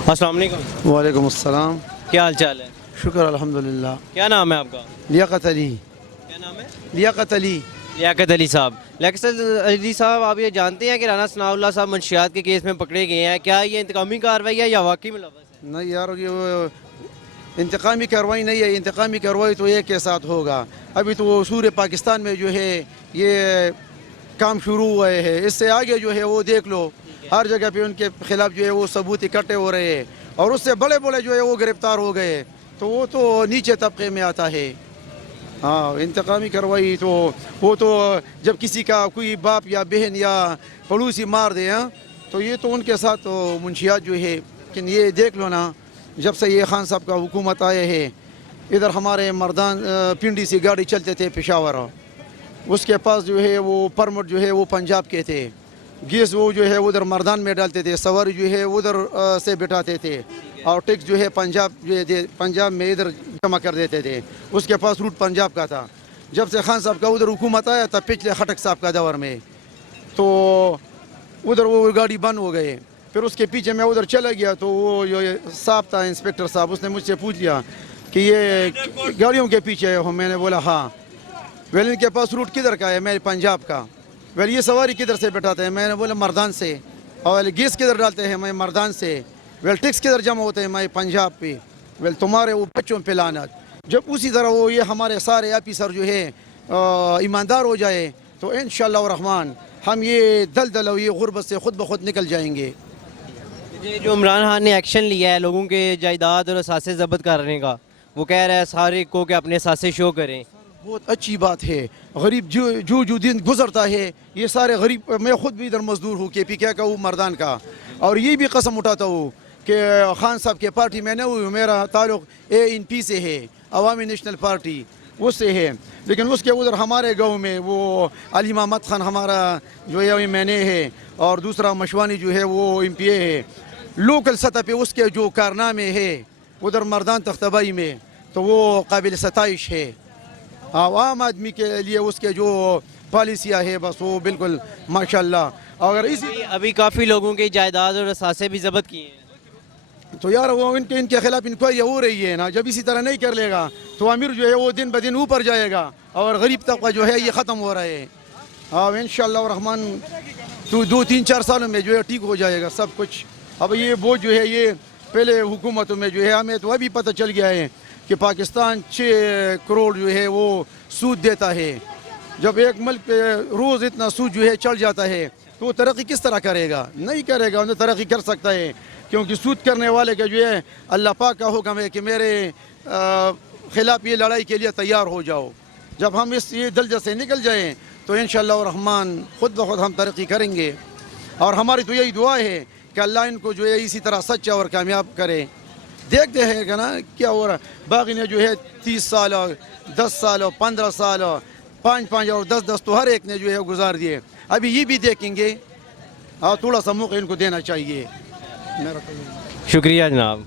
अस्सलाम वालेकुम। वालेकुम अस्सलाम। क्या हाल चाल है? शुक्र अल्हम्दुलिल्लाह। क्या नाम है आपका? लियाकत अली। क्या नाम है? लियाकत अली। लियाकत अली साहब। लियाकत अली साहब, आप ये जानते हैं कि राना सनाउल्लाह साहब मंशियात के केस में पकड़े गए हैं, क्या ये इंतकामी कार्रवाई है या वाकई मुलव्वस है? नहीं यार, ये इंतकामी कार्रवाई नहीं है। इंतकामी कार्रवाई तो एक के साथ होगा। अभी तो सूरे पाकिस्तान में जो है ये काम शुरू हुए हैं। इससे आगे जो है वो देख लो, हर जगह पे उनके खिलाफ जो है वो सबूत इकट्ठे हो रहे हैं और उससे बड़े बड़े जो है वो गिरफ्तार हो गए। तो वो तो नीचे तबके में आता है। हाँ, इंतकामी कार्रवाई तो वो तो जब किसी का कोई बाप या बहन या पड़ोसी मार दे, हाँ, तो ये तो उनके साथ तो मुंशियात जो है। लेकिन ये देख लो ना, जब से ये खान साहब का हुकूमत आए हैं, इधर हमारे मर्दान पिंडी से गाड़ी चलते थे पेशावर, उसके पास जो है वो परमिट जो है वो पंजाब के थे। गैस वो जो है उधर मर्दान में डालते थे, सवारी जो है उधर से बिठाते थे और टैक्स जो है पंजाब जो है पंजाब में इधर जमा कर देते थे। उसके पास रूट पंजाब का था। जब से खान साहब का उधर हुकूमत आया तब पिछले खटक साहब का दौर में तो उधर वो गाड़ी बंद हो गए। फिर उसके पीछे मैं उधर चला गया तो वो जो साहब था इंस्पेक्टर साहब, उसने मुझसे पूछ लिया कि ये गाड़ियों के पीछे हो। मैंने बोला हाँ। वेल इनके पास रूट किधर का है? मेरे पंजाब का। वेल ये सवारी किधर से बैठाते हैं? मैंने बोला मर्दान से। और गैस किधर डालते हैं? मैं मर्दान से। वेल टैक्स किधर जमा होते हैं? मैं पंजाब पे। वेल तुम्हारे वो बच्चों पे लानत। जब उसी तरह वो ये हमारे सारे ऑफिसर जो है ईमानदार हो जाए तो इंशाअल्लाह रहमान हम ये दलदल और ये गुर्बत से खुद ब खुद निकल जाएंगे। ये जो इमरान खान ने एक्शन लिया है लोगों के जायदाद और असासे जब्त करने का, वो कह रहा है सारे को कि अपने असासे शो करें। बहुत अच्छी बात है। गरीब जो दिन गुजरता है, ये सारे गरीब, मैं खुद भी इधर मजदूर हूँ KPK का हूँ मर्दान का, और ये भी कसम उठाता हूँ कि खान साहब के पार्टी में न हूँ। मेरा ताल्लुक ANP से है, अवामी नेशनल पार्टी, उससे है। लेकिन उसके उधर हमारे गांव में वो अली मोहम्मद खान हमारा जो है मैंने है और दूसरा मशवानी जो है वो MPA है। लोकल सतह पे उसके जो कारनामे है उधर मर्दान तख्ताबाई में तो वो काबिल सताइश है। आवाम आदमी के लिए उसके जो पॉलिसियाँ है बस वो बिल्कुल माशाल्लाह। अगर इसी अभी काफ़ी लोगों की जायदाद और असासे भी जब्त किए हैं, तो यार वो इनके खिलाफ इंक्वायरी हो रही है ना। जब इसी तरह नहीं कर लेगा तो अमीर जो है वो दिन ब दिन ऊपर जाएगा और गरीब तबका जो है ये ख़त्म हो रहा है। हाँ इंशाअल्लाह रहमान तो 2-3-4 सालों में जो है ठीक हो जाएगा सब कुछ। अब ये बोझ जो है ये पहले हुकूमतों में जो है हमें तो अभी पता चल गया है कि पाकिस्तान 6 करोड़ जो है वो सूद देता है। जब एक मुल्क पे रोज़ इतना सूद जो है चढ़ जाता है तो वो तरक्की किस तरह करेगा? नहीं करेगा। उन्हें तरक्की कर सकता है क्योंकि सूद करने वाले का जो है अल्लाह पाक का हुक्म है कि मेरे ख़िलाफ़ ये लड़ाई के लिए तैयार हो जाओ। जब हम इस ये दलदल से निकल जाएँ तो इंशाअल्लाह रहमान खुद ब खुद हम तरक्की करेंगे। और हमारी तो यही दुआ है कि अल्लाह इनको जो है इसी तरह सच्चा और कामयाब करे। देखते हैं कि ना क्या हो रहा। बाकी ने जो है 30 साल और 10 साल और 15 साल और 5-5 और 10-10 तो हर एक ने जो है गुजार दिए। अभी ये भी देखेंगे और थोड़ा सा मौका इनको देना चाहिए। मेरा शुक्रिया जनाब।